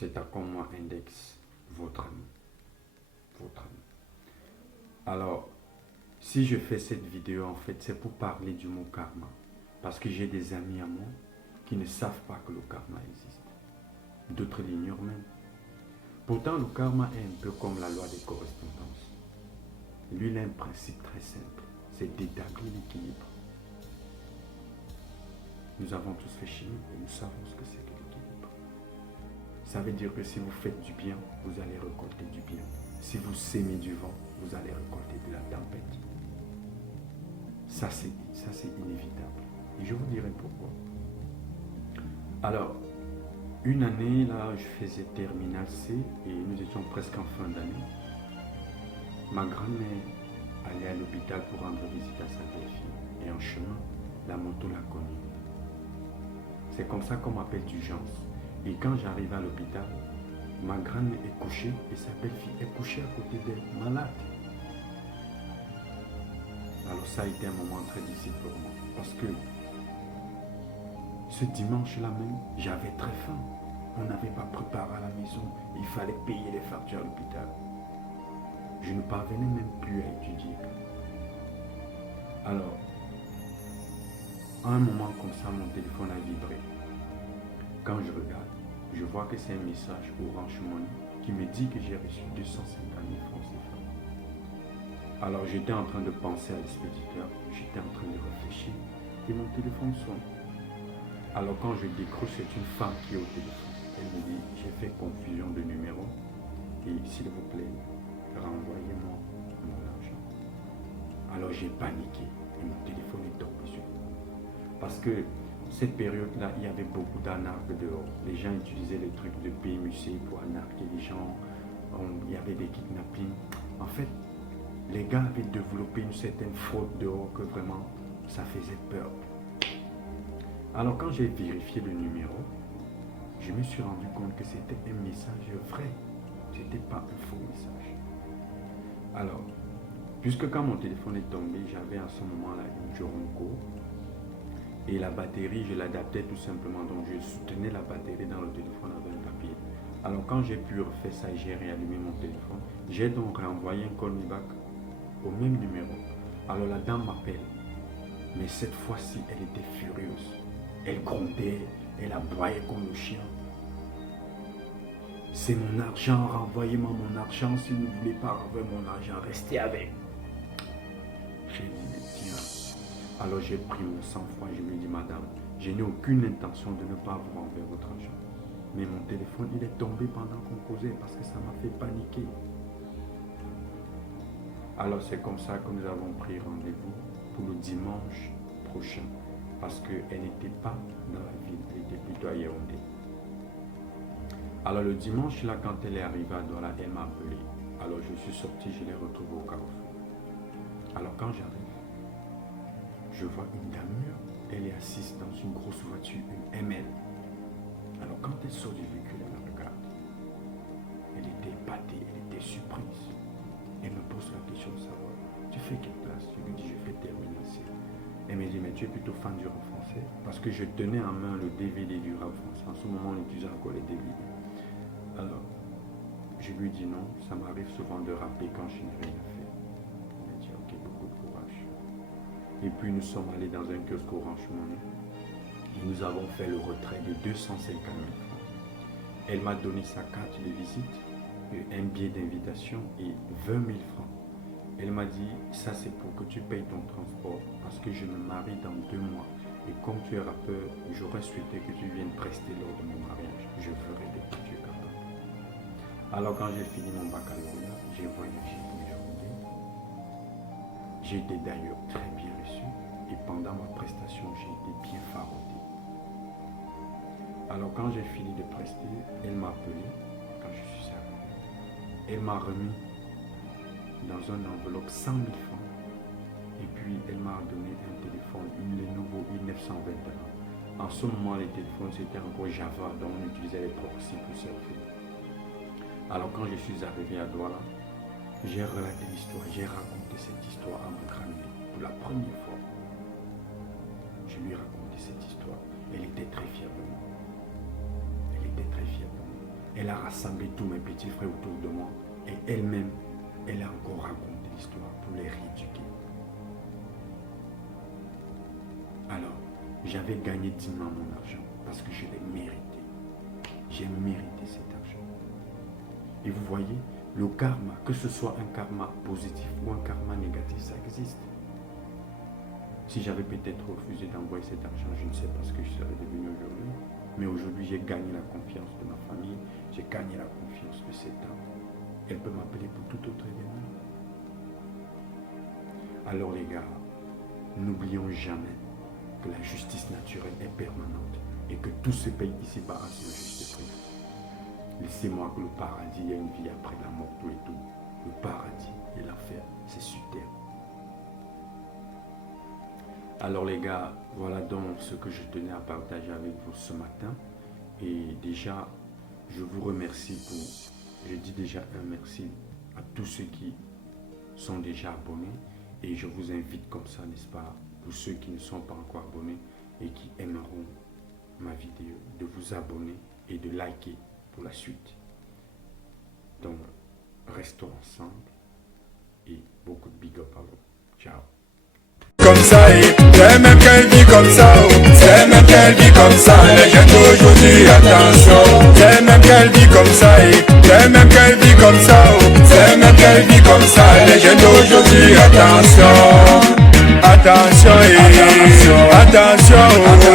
c'est à comment indexe votre ami. Votre ami. Alors, si je fais cette vidéo, en fait, c'est pour parler du mot karma. Parce que j'ai des amis à moi qui ne savent pas que le karma existe. D'autres l'ignorent même. Pourtant, le karma est un peu comme la loi des correspondances. Lui, il a un principe très simple. C'est d'établir l'équilibre. Nous avons tous fait chimie et nous savons ce que c'est que l'équilibre. Ça veut dire que si vous faites du bien, vous allez récolter du bien. Si vous sémez du vent, vous allez récolter de la tempête. Ça, c'est inévitable. Et je vous dirai pourquoi. Alors, une année, là, je faisais terminale C et nous étions presque en fin d'année. Ma grand-mère allait à l'hôpital pour rendre visite à sa belle-fille. Et en chemin, la moto l'a connue. C'est comme ça qu'on m'appelle d'urgence. Et quand j'arrive à l'hôpital, ma grand-mère est couchée et sa belle-fille est couchée à côté d'elle, malade. Alors ça a été un moment très difficile pour moi. Parce que ce dimanche-là même, j'avais très faim. On n'avait pas préparé à la maison. Il fallait payer les factures à l'hôpital. Je ne parvenais même plus à étudier. Alors, à un moment comme ça, mon téléphone a vibré. Quand je regarde, je vois que c'est un message Orange Money qui me dit que j'ai reçu 250 000 francs CFA. Alors j'étais en train de penser à l'expéditeur, j'étais en train de réfléchir et mon téléphone sonne. Alors quand je décroche, c'est une femme qui est au téléphone. Elle me dit, j'ai fait confusion de numéro et s'il vous plaît, renvoyez-moi mon argent. Alors j'ai paniqué et mon téléphone est tombé sur moi. Parce que cette période-là, il y avait beaucoup d'arnaques dehors. Les gens utilisaient les trucs de PMUC pour arnaquer les gens. Il y avait des kidnappings. En fait, les gars avaient développé une certaine fraude dehors que vraiment, ça faisait peur. Alors quand j'ai vérifié le numéro, je me suis rendu compte que c'était un message vrai. Ce n'était pas un faux message. Alors, puisque quand mon téléphone est tombé, j'avais à ce moment-là une Joronco. Et la batterie, je l'adaptais tout simplement. Donc, je soutenais la batterie dans le téléphone avec un papier. Alors, quand j'ai pu refaire ça et j'ai réallumé mon téléphone, j'ai donc renvoyé un call me back au même numéro. Alors, la dame m'appelle. Mais cette fois-ci, elle était furieuse. Elle grondait, elle aboyait comme le chien. C'est mon argent, renvoyez-moi mon argent. Si vous ne voulez pas renvoyer mon argent, restez avec. J'ai dit, mais tiens. Alors j'ai pris mon sang-froid, je lui ai dit, madame, je n'ai aucune intention de ne pas vous renvoyer votre argent. Mais mon téléphone, il est tombé pendant qu'on causait parce que ça m'a fait paniquer. Alors c'est comme ça que nous avons pris rendez-vous pour le dimanche prochain. Parce qu'elle n'était pas dans la ville, elle était plutôt à Yaoundé. Alors le dimanche, là, quand elle est arrivée à Douala, elle m'a appelé. Alors je suis sorti, je l'ai retrouvée au carrefour. Alors quand j'arrive, je vois une dame mûre, elle est assise dans une grosse voiture, une ML. Alors quand elle sort du véhicule, elle me regarde. Elle était épatée, elle était surprise. Elle me pose la question de savoir, tu fais quelle classe? Je lui dis, je fais terminale C. Elle me dit, mais tu es plutôt fan du rap français? Parce que je tenais en main le DVD du rap français. En ce moment, on utilisait encore les DVD. Alors, je lui dis non, ça m'arrive souvent de rapper quand je n'ai rien fait. Elle m'a dit, ok, beaucoup de courage. Et puis nous sommes allés dans un kiosque Orange Money. Et nous avons fait le retrait de 250 000 francs. Elle m'a donné sa carte de visite, un billet d'invitation et 20 000 francs. Elle m'a dit, ça c'est pour que tu payes ton transport parce que je me marie dans 2 mois. Et comme tu es rappeur, j'aurais souhaité que tu viennes prester lors de mon mariage. Je ferai dès que tu es capable. Alors quand j'ai fini mon baccalauréat, j'ai voyagé pour Yaoundé. J'ai été d'ailleurs très bien reçu et pendant ma prestation, j'ai été bien farouté. Alors quand j'ai fini de prester, elle m'a appelé quand je suis arrivé. Elle m'a remis dans une enveloppe 100 000 francs et puis elle m'a donné un téléphone, une Lenovo i921. En ce moment, les téléphones c'était encore Java, donc on utilisait les proxys pour surfer. Alors quand je suis arrivé à Douala, j'ai relaté l'histoire, j'ai raconté cette histoire à ma grand-mère pour la première fois. Je lui ai raconté cette histoire. Elle était très fière de moi. Elle était très fière de moi. Elle a rassemblé tous mes petits frères autour de moi et elle-même, elle a encore raconté l'histoire pour les rééduquer. Alors, j'avais gagné dignement mon argent parce que je l'ai mérité. J'ai mérité cet argent. Et vous voyez, le karma, que ce soit un karma positif ou un karma négatif, ça existe. Si j'avais peut-être refusé d'envoyer cet argent, je ne sais pas ce que je serais devenu aujourd'hui. Mais aujourd'hui, j'ai gagné la confiance de ma famille, j'ai gagné la confiance de cet homme. Elle peut m'appeler pour tout autre événement. Alors les gars, n'oublions jamais que la justice naturelle est permanente et que tout se paye ici-bas à son juste prix. Laissez-moi que le paradis, il y a une vie après la mort, tout et tout. Le paradis et l'enfer, c'est sur terre. Alors les gars, voilà donc ce que je tenais à partager avec vous ce matin. Et déjà, je vous remercie je dis déjà un merci à tous ceux qui sont déjà abonnés. Et je vous invite comme ça, n'est-ce pas, pour ceux qui ne sont pas encore abonnés et qui aimeront ma vidéo, de vous abonner et de liker pour la suite. Donc, restons ensemble et beaucoup de big up à vous. Ciao. Comme ça, c'est même qu'elle vit comme ça, c'est même qu'elle vit comme ça, les jeunes d'aujourd'hui, attention, c'est même qu'elle vit comme ça, c'est même qu'elle vit comme ça, c'est même qu'elle vit comme ça, les jeunes d'aujourd'hui, attention, attention, attention, attention.